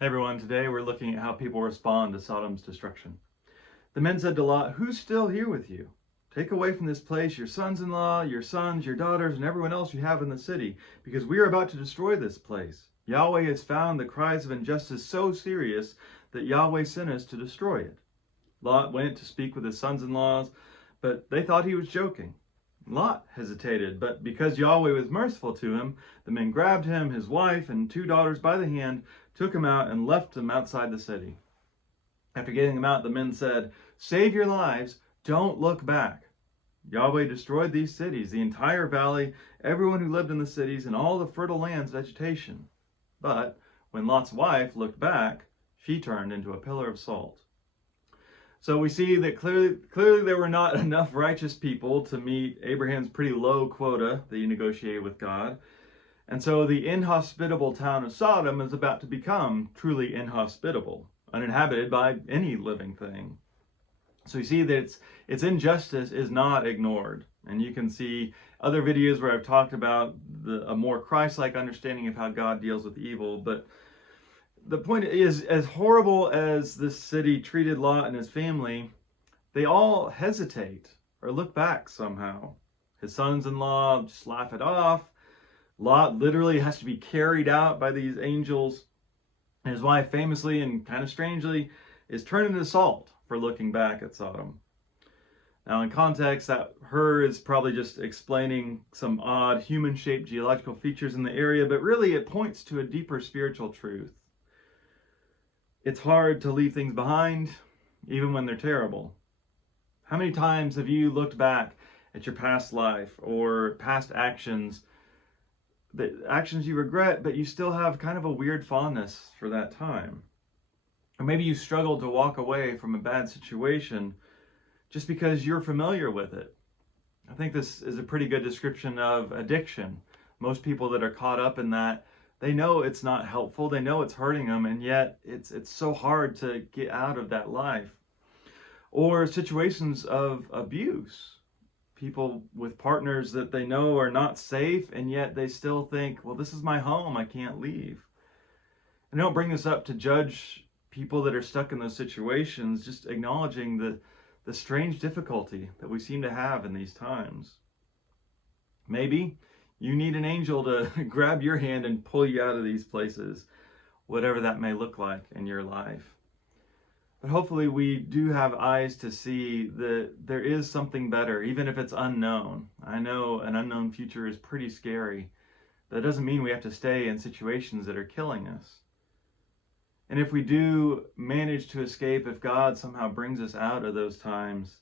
Hey everyone, today we're looking at how people respond to Sodom's destruction. The men said to Lot, "Who's still here with you? Take away from this place your sons-in-law, your sons, your daughters, and everyone else you have in the city, because we are about to destroy this place. Yahweh has found the cries of injustice so serious that Yahweh sent us to destroy it." Lot went to speak with his sons-in-laws, but they thought he was joking. Lot hesitated, but because Yahweh was merciful to him, the men grabbed him, his wife, and 2 daughters by the hand, took him out, and left him outside the city. After getting him out, the men said, "Save your lives, don't look back." Yahweh destroyed these cities, the entire valley, everyone who lived in the cities, and all the fertile land's vegetation. But when Lot's wife looked back, she turned into a pillar of salt. So we see that clearly there were not enough righteous people to meet Abraham's pretty low quota that he negotiated with God. And so the inhospitable town of Sodom is about to become truly inhospitable, uninhabited by any living thing. So you see that its injustice is not ignored. And you can see other videos where I've talked about a more Christ-like understanding of how God deals with evil. But the point is, as horrible as this city treated Lot and his family, they all hesitate or look back somehow. His sons-in-law just laugh it off. Lot literally has to be carried out by these angels. And his wife famously and kind of strangely is turned into salt for looking back at Sodom. Now in context, that her is probably just explaining some odd human-shaped geological features in the area, but really it points to a deeper spiritual truth. It's hard to leave things behind, even when they're terrible. How many times have you looked back at your past life or past actions, the actions you regret, but you still have kind of a weird fondness for that time? Or maybe you struggled to walk away from a bad situation just because you're familiar with it. I think this is a pretty good description of addiction. Most people that are caught up in that, they know it's not helpful, they know it's hurting them, and yet it's so hard to get out of that life. Or situations of abuse. People with partners that they know are not safe, and yet they still think, well, this is my home, I can't leave. And I don't bring this up to judge people that are stuck in those situations, just acknowledging the strange difficulty that we seem to have in these times. Maybe you need an angel to grab your hand and pull you out of these places, whatever that may look like in your life. But hopefully we do have eyes to see that there is something better, even if it's unknown. I know an unknown future is pretty scary. That doesn't mean we have to stay in situations that are killing us. And if we do manage to escape, if God somehow brings us out of those times,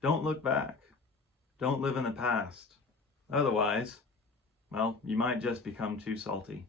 don't look back. Don't live in the past. Otherwise, well, you might just become too salty.